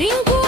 brinco